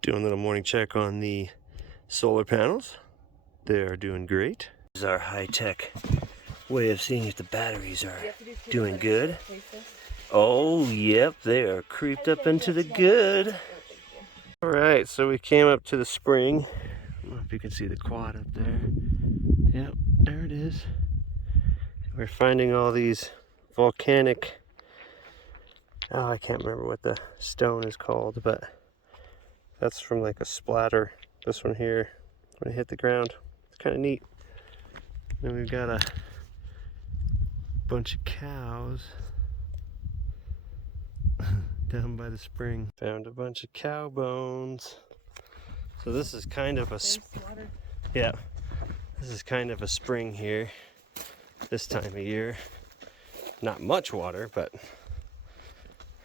Doing a little morning check on the solar panels. They are doing great. This is our high-tech way of seeing if the batteries are doing good. Oh, yep, they are creeped up into the good. All right, so we came up to the spring. I don't know if you can see the quad up there. Yep, there it is. We're finding all these volcanic, oh, I can't remember what the stone is called, but that's from like a splatter. This one here, when it hit the ground, it's kind of neat. Then we've got a bunch of cows down by the spring. Found a bunch of cow bones. So this is kind of a yeah, this is kind of a spring here this time of year. Not much water, but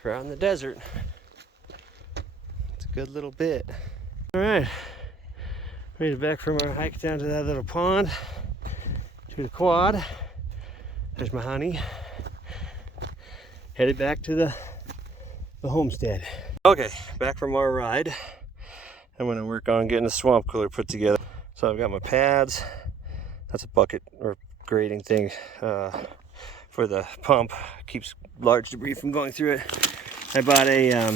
for out in the desert, it's a good little bit. All right, made it back from our hike down to that little pond, to the quad. There's my honey. Headed back to the homestead. Okay, back from our ride. I'm gonna work on getting the swamp cooler put together. So I've got my pads. That's a bucket or grading thing for the pump. Keeps large debris from going through it. I bought a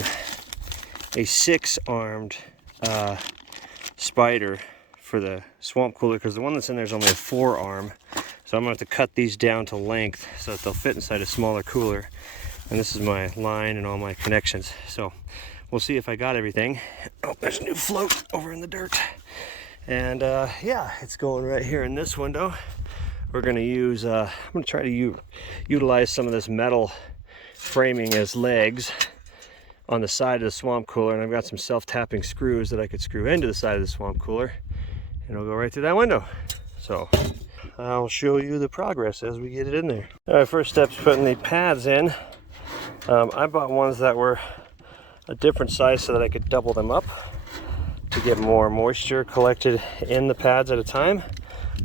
6-armed spider for the swamp cooler because the one that's in there is only a 4-arm. So I'm gonna have to cut these down to length so that they'll fit inside a smaller cooler. And this is my line and all my connections. So we'll see if I got everything. Oh, there's a new float over in the dirt. And yeah, it's going right here in this window. We're gonna use, I'm gonna try to utilize some of this metal framing as legs on the side of the swamp cooler. And I've got some self-tapping screws that I could screw into the side of the swamp cooler. And it'll go right through that window. So I'll show you the progress as we get it in there. All right, first step's putting the pads in. I bought ones that were a different size so that I could double them up to get more moisture collected in the pads at a time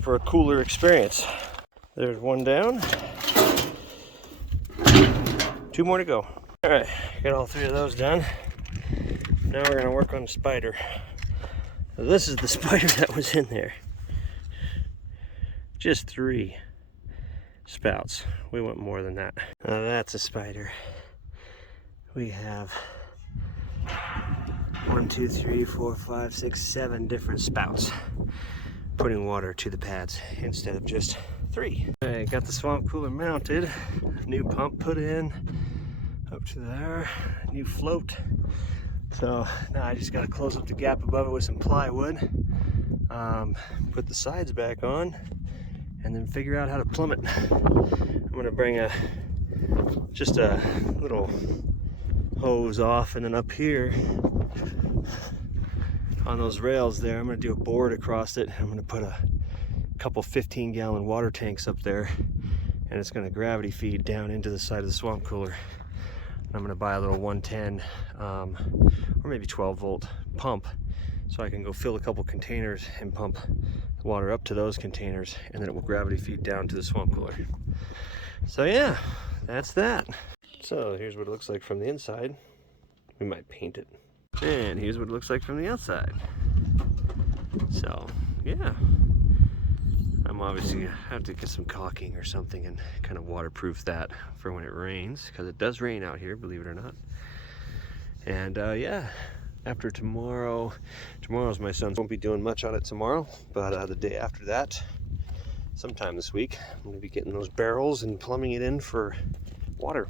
for a cooler experience. There's one down. 2 more to go. All right, got all 3 of those done. Now we're gonna work on the spider. So this is the spider that was in there. Just 3 spouts. We want more than that. Now that's a spider. We have 1, 2, 3, 4, 5, 6, 7 different spouts putting water to the pads instead of just 3. I got the swamp cooler mounted, new pump put in up to there, new float. So now I just got to close up the gap above it with some plywood, put the sides back on, and then figure out how to plumb it. I'm gonna bring just a little hose off, and then up here on those rails there, I'm gonna do a board across it. I'm gonna put a couple 15-gallon water tanks up there, and it's gonna gravity feed down into the side of the swamp cooler. And I'm gonna buy a little 110 or maybe 12-volt pump so I can go fill a couple containers and pump the water up to those containers, and then it will gravity feed down to the swamp cooler. So yeah, that's that. So here's what it looks like from the inside. We might paint it. And here's what it looks like from the outside. So yeah, I'm obviously gonna have to get some caulking or something and kind of waterproof that for when it rains, because it does rain out here, believe it or not. And yeah, after tomorrow's my son. Won't be doing much on it tomorrow, but the day after that, sometime this week, I'm gonna be getting those barrels and plumbing it in for water.